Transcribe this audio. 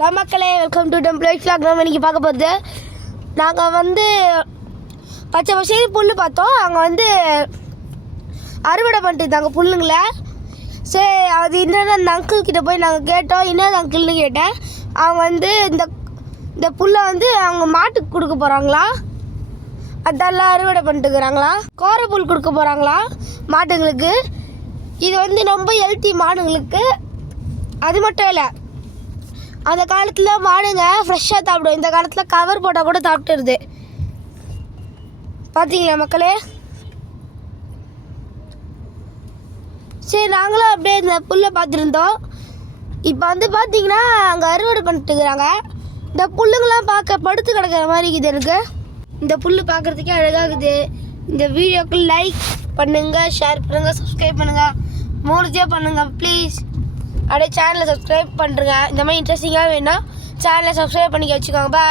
Hello மக்களே, welcome to temple vlog. நம்ம இன்றைக்கி பார்க்க போகிறது, நாங்கள் வந்து பச்சை பசேரி புல் பார்த்தோம். அங்கே வந்து அறுவடை பண்ணிட்டு இருந்தாங்க புல்லுங்களை. சரி, அது என்னென்ன அந்த அங்கிள் கிட்டே போய் நாங்கள் கேட்டோம். என்னது அங்கிள்னு கேட்டேன். அவங்க வந்து இந்த புல்லை வந்து அவங்க மாட்டுக்கு கொடுக்க போகிறாங்களா, அதெல்லாம் அறுவடை பண்ணிட்டுக்கிறாங்களா. கோரை புல் கொடுக்க போகிறாங்களா மாட்டுங்களுக்கு. இது வந்து ரொம்ப ஹெல்த்தி மாடுங்களுக்கு. அது மட்டும் இல்லை, அந்த காலத்தில் மாடுங்க ஃப்ரெஷ்ஷாக சாப்பிடும். இந்த காலத்தில் கவர் போட்டால் கூட சாப்பிட்டுருது. பார்த்தீங்களா மக்களே? சரி, நாங்களும் அப்படியே இந்த புல்லை பார்த்துருந்தோம். இப்போ வந்து பார்த்தீங்கன்னா அங்கே அறுவடை பண்ணிட்டுருக்குறாங்க. இந்த புல்லுங்கெல்லாம் பார்க்க படுத்து கிடக்கிற மாதிரி இருக்குது எனக்கு. இந்த புல் பார்க்குறதுக்கே அழகாகுது. இந்த வீடியோக்கு லைக் பண்ணுங்கள், ஷேர் பண்ணுங்கள், சப்ஸ்கிரைப் பண்ணுங்கள், மூணுதே பண்ணுங்கள் ப்ளீஸ். அப்படியே சேனலை சப்ஸ்கிரைப் பண்ணுறேங்க. இந்த மாதிரி இன்ட்ரெஸ்டிங்காக வேணும்னா சேனலை சப்ஸ்கிரைப் பண்ணிக்க வச்சுக்கோங்க. பாய்.